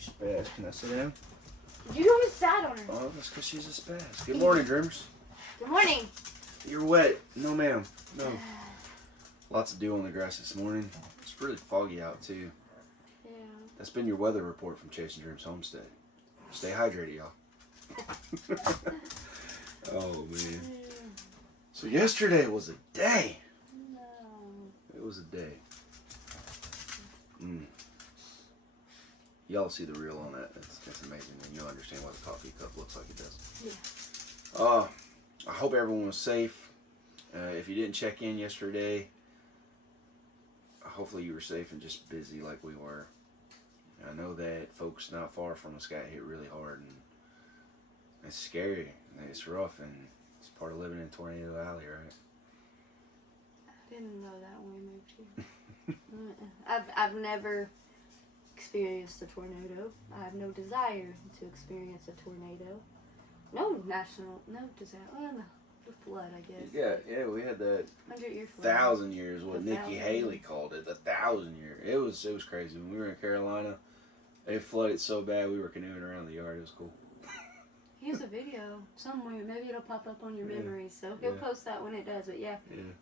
spaz. Can I sit down? You almost sat on her. Oh, that's because she's a spaz. Good morning, Dreamers. Good morning. You're wet. No, ma'am. No. Lots to do on the grass this morning. It's really foggy out, too. Yeah. That's been your weather report from Chasing Dreams Homestead. Stay hydrated, y'all. Oh, man. So yesterday was a day. No. It was a day. Y'all see the reel on that. That's amazing, and you'll understand why the coffee cup looks like it does. Yeah. I hope everyone was safe. If you didn't check in yesterday, hopefully you were safe and just busy like we were. I know that folks not far from us got hit really hard, and it's scary, and it's rough, and it's part of living in Tornado Alley, right? I didn't know that when we moved here. I've never experienced a tornado. I have no desire to experience a tornado. No disaster. Well, no, the flood, I guess. Yeah, we had that 100-year flood. 1,000 years, what Nikki Haley called it, 1,000 year. It was crazy. When we were in Carolina, it flooded so bad we were canoeing around the yard. It was cool. Here's a video somewhere. Maybe it'll pop up on your memories. So he'll post that when it does. But yeah,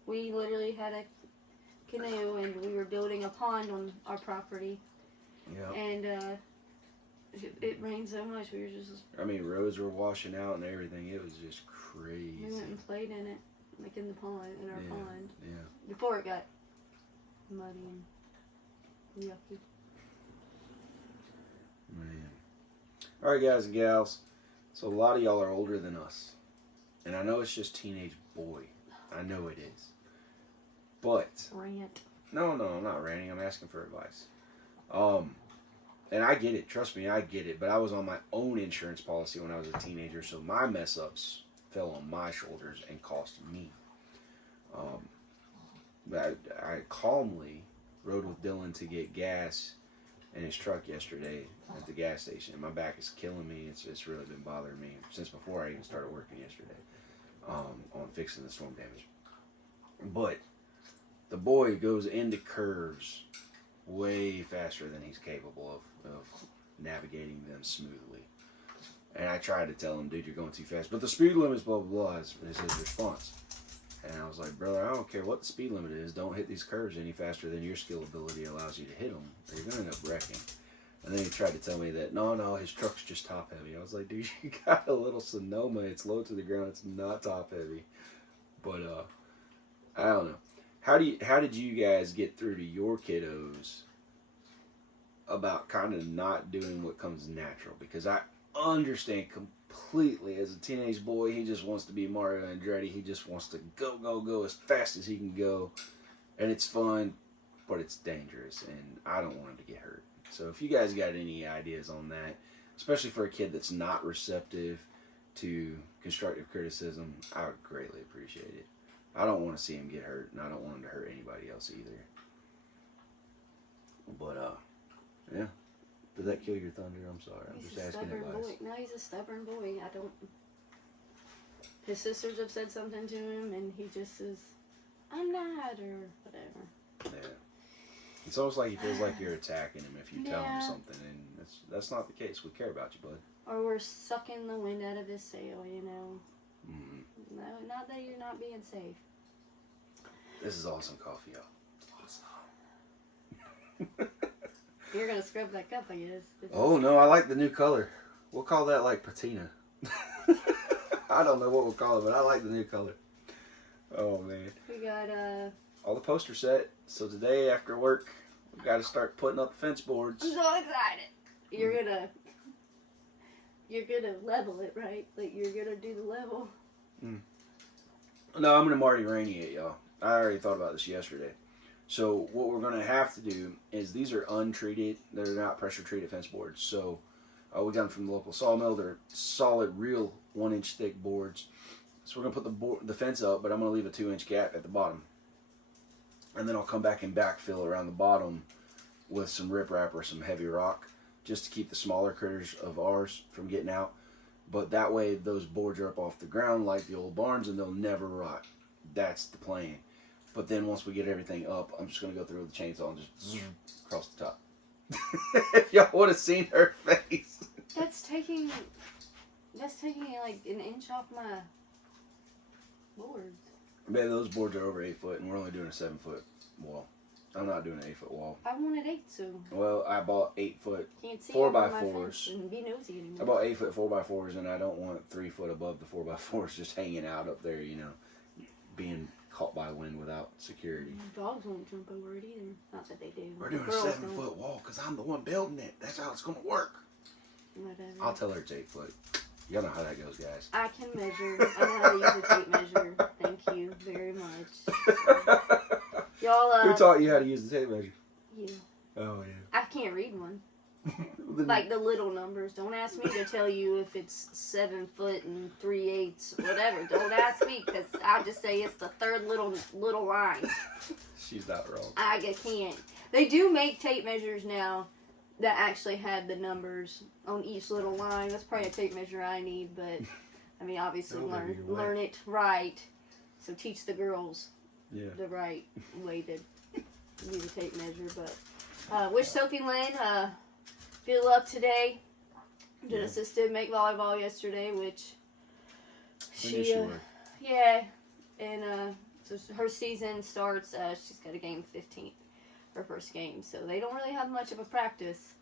we literally had a canoe and we were building a pond on our property. Yeah. And it rained so much. We were just. I mean, roads were washing out and everything. It was just crazy. We went and played in it, like in the pond, in our pond. Yeah. Before it got muddy and yucky. Man. All right, guys and gals. So a lot of y'all are older than us, and I know it's just teenage boy. I know it is. But Rant. no, I'm not ranting. I'm asking for advice. And I get it. Trust me, I get it. But I was on my own insurance policy when I was a teenager, so my mess ups fell on my shoulders and cost me. But I calmly rode with Dylan to get gas in his truck yesterday at the gas station. My back is killing me. It's really been bothering me since before I even started working yesterday on fixing the storm damage. But the boy goes into curves way faster than he's capable of navigating them smoothly. And I tried to tell him, dude, you're going too fast. But the speed limit is blah, blah, blah, is his response. And I was like, brother, I don't care what the speed limit is. Don't hit these curves any faster than your skill ability allows you to hit them, or you're going to end up wrecking. And then he tried to tell me that, no, his truck's just top heavy. I was like, dude, you got a little Sonoma. It's low to the ground. It's not top heavy. But, I don't know. How did you guys get through to your kiddos about kind of not doing what comes natural? Because I understand completely. As a teenage boy, he just wants to be Mario Andretti. He just wants to go as fast as he can go. And it's fun, but it's dangerous, and I don't want him to get hurt. So if you guys got any ideas on that, especially for a kid that's not receptive to constructive criticism, I would greatly appreciate it. I don't want to see him get hurt, and I don't want him to hurt anybody else either. But, yeah. Did that kill your thunder? I'm sorry. I'm just asking advice. Boy. No, he's a stubborn boy. His sisters have said something to him, and he just says, I'm not, or whatever. Yeah. It's almost like he feels like you're attacking him if you tell him something, and that's not the case. We care about you, bud. Or we're sucking the wind out of his sail, you know. Mm-hmm. No, not that you're not being safe. This is awesome coffee, y'all. Awesome. You're going to scrub that cup, I guess. Oh, no, I like the new color. We'll call that like patina. I don't know what we'll call it, but I like the new color. Oh, man. We got, all the posters set. So today, after work, we've got to start putting up fence boards. I'm so excited. You're gonna level it, right? Like, you're gonna do the level. No, I'm gonna Marty Rainey it, y'all. I already thought about this yesterday. So what we're gonna have to do is, these are untreated. They're not pressure treated fence boards. So we got them from the local sawmill. They're solid, real 1-inch thick boards. So we're gonna put the fence up, but I'm gonna leave a 2-inch gap at the bottom. And then I'll come back and backfill around the bottom with some riprap or some heavy rock, just to keep the smaller critters of ours from getting out. But that way those boards are up off the ground like the old barns, and they'll never rot. That's the plan. But then once we get everything up, I'm just going to go through with the chainsaw and just across the top. If y'all would have seen her face. That's taking like an inch off my boards. Man, those boards are over 8 foot, and we're only doing a 7 foot wall. I'm not doing an 8 foot wall. I wanted 8, so. Well, I bought 8 foot Can't see 4x4s. and be nosy anymore. I bought 8 foot 4x4s, and I don't want 3 foot above the 4x4s just hanging out up there, you know, being caught by wind without security. Dogs won't jump over it either. Not that they do. We're doing a 7 foot wall because I'm the one building it. That's how it's going to work. Whatever. I'll tell her it's 8 foot. Y'all know how that goes, guys. I can measure. I know how to use a tape measure. Thank you very much. Y'all, Who taught you how to use the tape measure? You. Oh, yeah. I can't read one. Like the little numbers. Don't ask me to tell you if it's 7 foot and 3/8, whatever. Don't ask me, because I'll just say it's the third little line. She's not wrong. I can't. They do make tape measures now that actually had the numbers on each little line. That's probably a tape measure I need, but I mean, obviously learn it right. So teach the girls the right way to use a tape measure. But wish Sophie Lynn good luck today. Genesis did make volleyball yesterday, which she and so her season starts. She's got a game 15th, her first game, so they don't really have much of a practice.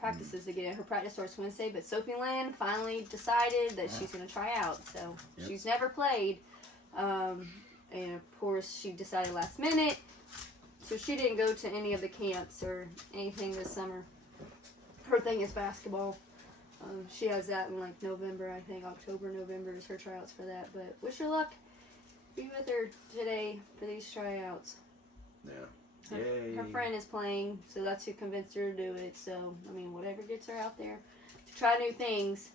Practices again. Her practice starts Wednesday, but Sophie Lynn finally decided that she's going to try out. So she's never played, and of course she decided last minute. So she didn't go to any of the camps or anything this summer. Her thing is basketball. She has that in like November, I think. October, November is her tryouts for that. But wish her luck. Be with her today for these tryouts. Yeah. Her friend is playing, so that's who convinced her to do it. So, I mean, whatever gets her out there to try new things.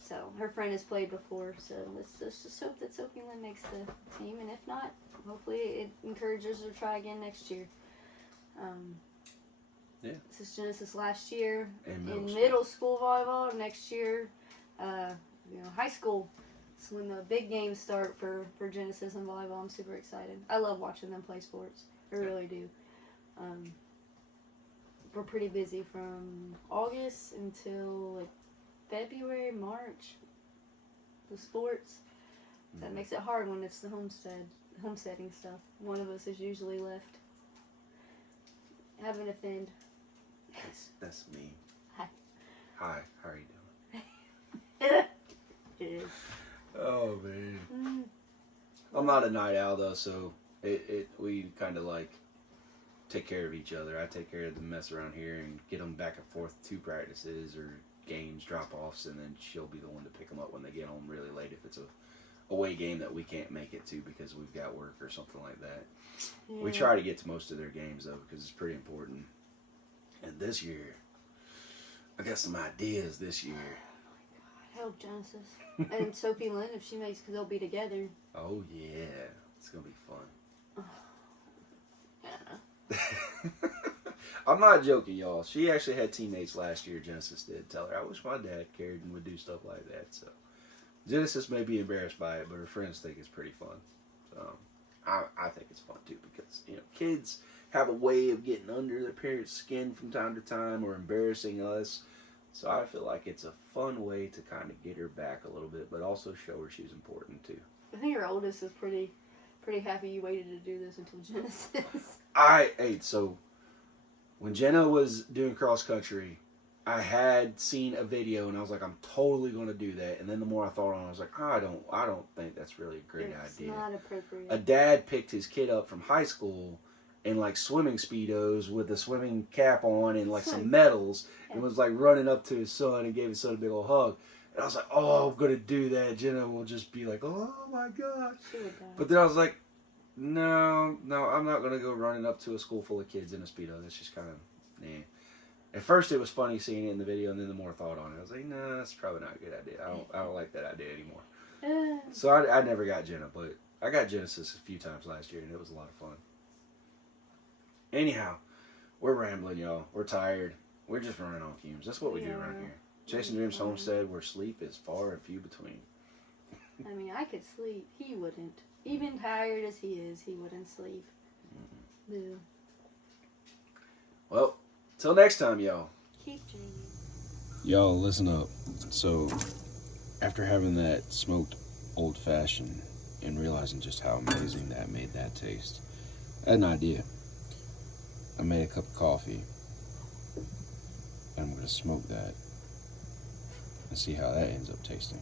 So, her friend has played before, so let's just hope that Sophie Lynn makes the team. And if not, hopefully it encourages her to try again next year. This is Genesis last year in middle school volleyball. Next year, high school. So when the big games start for Genesis and volleyball, I'm super excited. I love watching them play sports. I really do. We're pretty busy from August until like February, March. The sports. That makes it hard when it's the homesteading stuff. One of us is usually left. Haven't offended. That's me. Hi. Hi. How are you doing? It is. Oh man. I'm not a night owl though, so we kind of like take care of each other. I take care of the mess around here and get them back and forth to practices or games, drop-offs, and then she'll be the one to pick them up when they get home really late if it's a away game that we can't make it to because we've got work or something like that. Yeah. We try to get to most of their games though because it's pretty important. And this year, I got some ideas this year. Help Genesis. And Sophie Lynn, if she makes, because they'll be together. Oh, yeah. It's going to be fun. Yeah. I'm not joking, y'all. She actually had teammates last year, Genesis did. Tell her, I wish my dad cared and would do stuff like that. So, Genesis may be embarrassed by it, but her friends think it's pretty fun. So, I think it's fun, too, because, kids have a way of getting under their parents' skin from time to time or embarrassing us. So I feel like it's a fun way to kind of get her back a little bit, but also show her she's important too. I think her oldest is pretty happy you waited to do this until Genesis. So when Jenna was doing cross country, I had seen a video and I was like, I'm totally going to do that. And then the more I thought on it, I was like, I don't think that's really a great idea. It's not appropriate. A dad picked his kid up from high school in like swimming speedos with a swimming cap on and like some medals and was like running up to his son and gave his son a big old hug. And I was like, oh, I'm going to do that. Jenna will just be like, oh my gosh. But then I was like, no, I'm not going to go running up to a school full of kids in a speedo. That's just kind of, nah. At first it was funny seeing it in the video, and then the more I thought on it, I was like, nah, that's probably not a good idea. I don't like that idea anymore. So I never got Jenna, but I got Genesis a few times last year, and it was a lot of fun. Anyhow, we're rambling, y'all. We're tired. We're just running on fumes. That's what we do around here. Chasing Dreams Homestead, where sleep is far and few between. I mean, I could sleep. He wouldn't. Even tired as he is, he wouldn't sleep. Mm-hmm. Well, till next time, y'all. Keep dreaming. Y'all, listen up. So, after having that smoked old fashioned and realizing just how amazing that made that taste, I had an idea. I made a cup of coffee, and I'm going to smoke that and see how that ends up tasting.